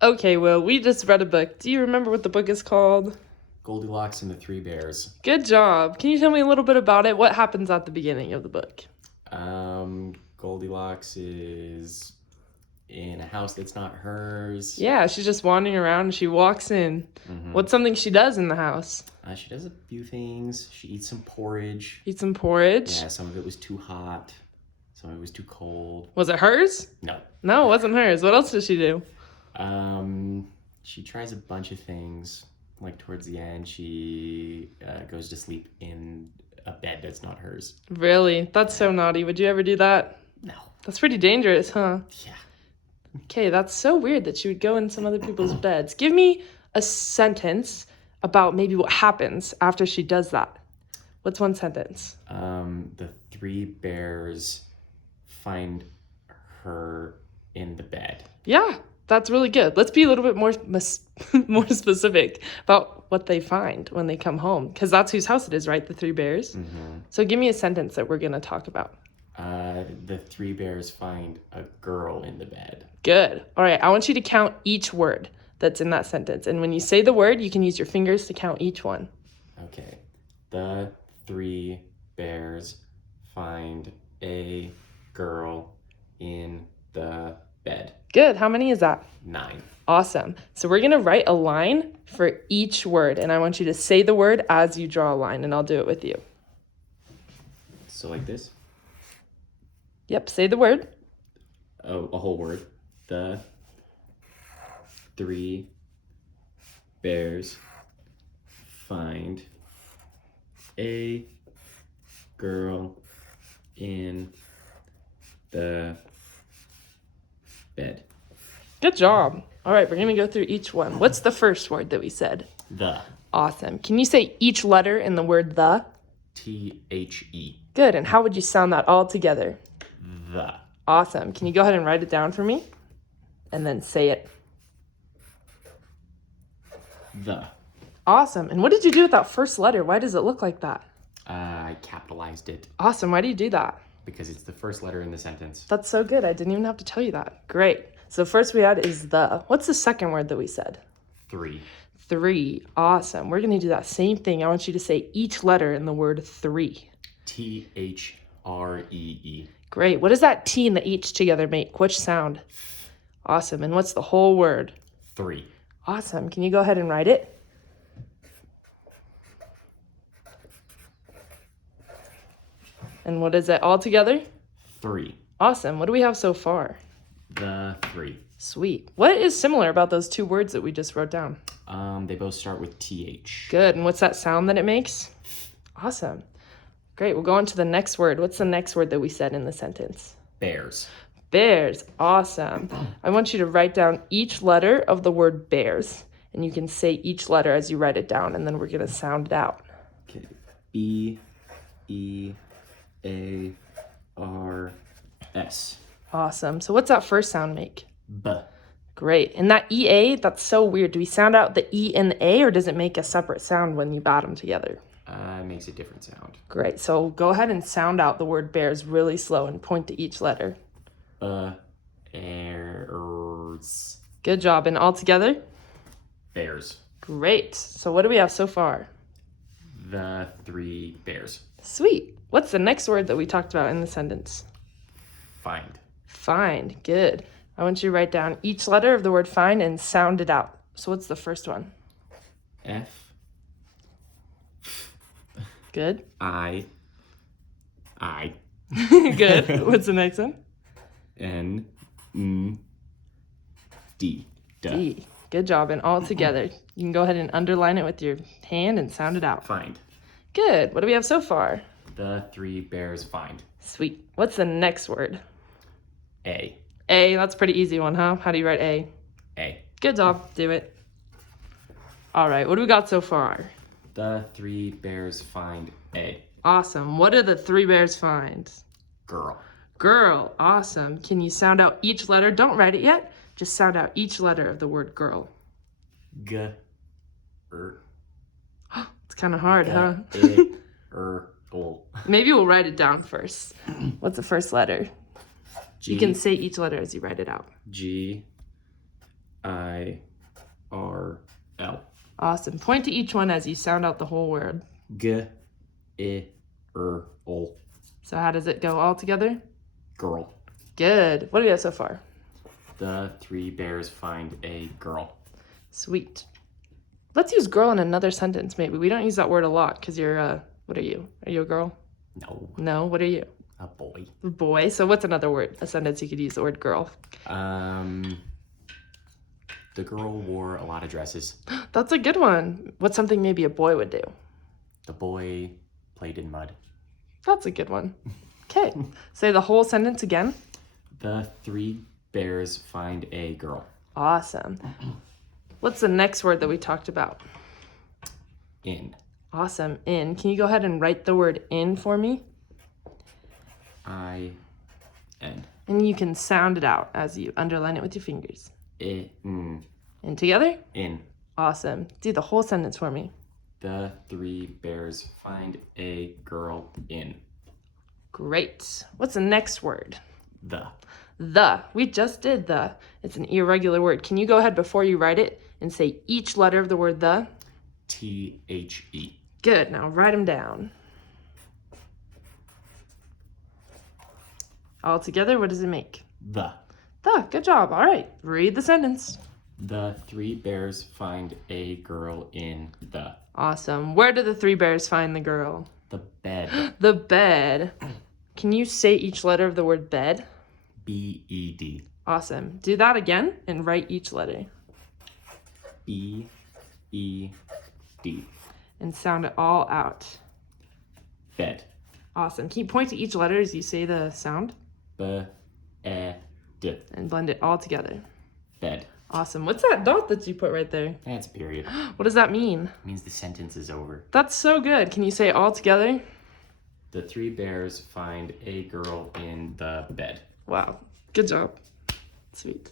Okay, Will, we just read a book. Do you remember what the book is called? Goldilocks and the Three Bears. Good job. Can you tell me a little bit about it? What happens at the beginning of the book? Goldilocks is in a house that's not hers. Yeah, she's just wandering around and she walks in. What's something she does in the house? She does a few things. She eats some porridge. Eat some porridge. Yeah, some of it was too hot. Some of it was too cold. Was it hers? No. No, it wasn't hers. What else does she do? She tries a bunch of things. Like towards the end, she goes to sleep in a bed that's not hers. Really? That's so naughty. Would you ever do that? No. That's pretty dangerous, huh? Yeah. Okay, that's so weird that she would go in some other people's beds. Give me a sentence about maybe what happens after she does that. What's one sentence? The three bears find her in the bed. Yeah, that's really good. Let's be a little bit more more specific about what they find when they come home, because that's whose house it is, right? The three bears. So give me a sentence that we're going to talk about. The three bears find a girl in the bed. Good. All right, I want you to count each word that's in that sentence. And when you say the word, you can use your fingers to count each one. Okay. The three bears find a girl in the bed. Good. How many is that? 9. Awesome. So we're going to write a line for each word, and I want you to say the word as you draw a line, and I'll do it with you. So like this? Yep, say the word. Oh, a whole word. The three bears find a girl in the bed. Good job. All right, we're going to go through each one. What's the first word that we said? The. Awesome. Can you say each letter in the word the? T-H-E. Good. And how would you sound that all together? The. Awesome. Can you go ahead and write it down for me? And then say it. The. Awesome. And what did you do with that first letter? Why does it look like that? I capitalized it Awesome. Why do you do that? because it's the first letter in the sentence. That's so good. I didn't even have to tell you that. Great. So first we had is the. What's the second word that we said? 3. 3. Awesome. We're going to do that same thing. I want you to say each letter in the word 3. T-H-R-E-E. Great. What does that T and the H together make? Which sound? Awesome. And what's the whole word? 3. Awesome. Can you go ahead and write it? And what is it all together? 3. Awesome. What do we have so far? The 3. Sweet. What is similar about those two words that we just wrote down? They both start with T-H. Good. And what's that sound that it makes? Awesome. Great. We'll go on to the next word. What's the next word that we said in the sentence? Bears. Bears. Awesome. I want you to write down each letter of the word bears. And you can say each letter as you write it down, and then we're going to sound it out. Okay. B-E-A-R-S. Awesome. So what's that first sound make? B. Great. And that E-A, that's so weird. Do we sound out the E and the A, or does it make a separate sound when you add them together? It makes a different sound. Great. So go ahead and sound out the word bears really slow and point to each letter. Bears. Good job. And all together? Bears. Great. So what do we have so far? The 3 bears. Sweet. What's the next word that we talked about in the sentence? Find. Find. Good. I want you to write down each letter of the word find and sound it out. So what's the first one? F. Good. I. Good. What's the next one? N. N. D. Duh. D. Good job. And all together. You can go ahead and underline it with your hand and sound it out. Find. Good. What do we have so far? The 3 bears find. Sweet. What's the next word? A. A. That's a pretty easy one, huh? How do you write A? A. Good job. Do it. All right. What do we got so far? The 3 bears find a Awesome. What do the 3 bears find? girl. Girl. Awesome. Can you sound out each letter? Don't write it yet. Just sound out each letter of the word girl. G. It's kind of hard, huh? L. Maybe we'll write it down first. What's the first letter? G. You can say each letter as you write it out. G. I-R-L. Awesome. Point to each one as you sound out the whole word. G-I-R-L. So how does it go all together? Girl. Good. What do you have so far? The three bears find a girl. Sweet. Let's use girl in another sentence, maybe. We don't use that word a lot because you're, what are you? Are you a girl? No, No, what are you? a boy. Boy. So what's another word, a sentence you could use the word girl? The girl wore a lot of dresses. That's a good one. What's something maybe a boy would do? The boy played in mud. That's a good one. Okay. Say the whole sentence again. The three bears find a girl. Awesome. What's the next word that we talked about? In. Awesome. In. Can you go ahead and write the word in for me? I-N. And you can sound it out as you underline it with your fingers. In. And together? In. Awesome. Do the whole sentence for me. The three bears find a girl in. Great. What's the next word? The. The. We just did the. It's an irregular word. Can you go ahead before you write it and say each letter of the word the? T-H-E. Good. Now write them down. All together, what does it make? The. The. Good job. All right. Read the sentence. The three bears find a girl in the. Awesome. Where do the three bears find the girl? The bed. The bed. Can you say each letter of the word bed? B-E-D. Awesome. Do that again and write each letter. B-E-D. And sound it all out. Bed. Awesome. Can you point to each letter as you say the sound? B-E-D. And blend it all together. Bed. Awesome. What's that dot that you put right there? That's a period. What does that mean? It means the sentence is over. That's so good. Can you say it all together? The three bears find a girl in the bed. Wow. Good job. Sweet.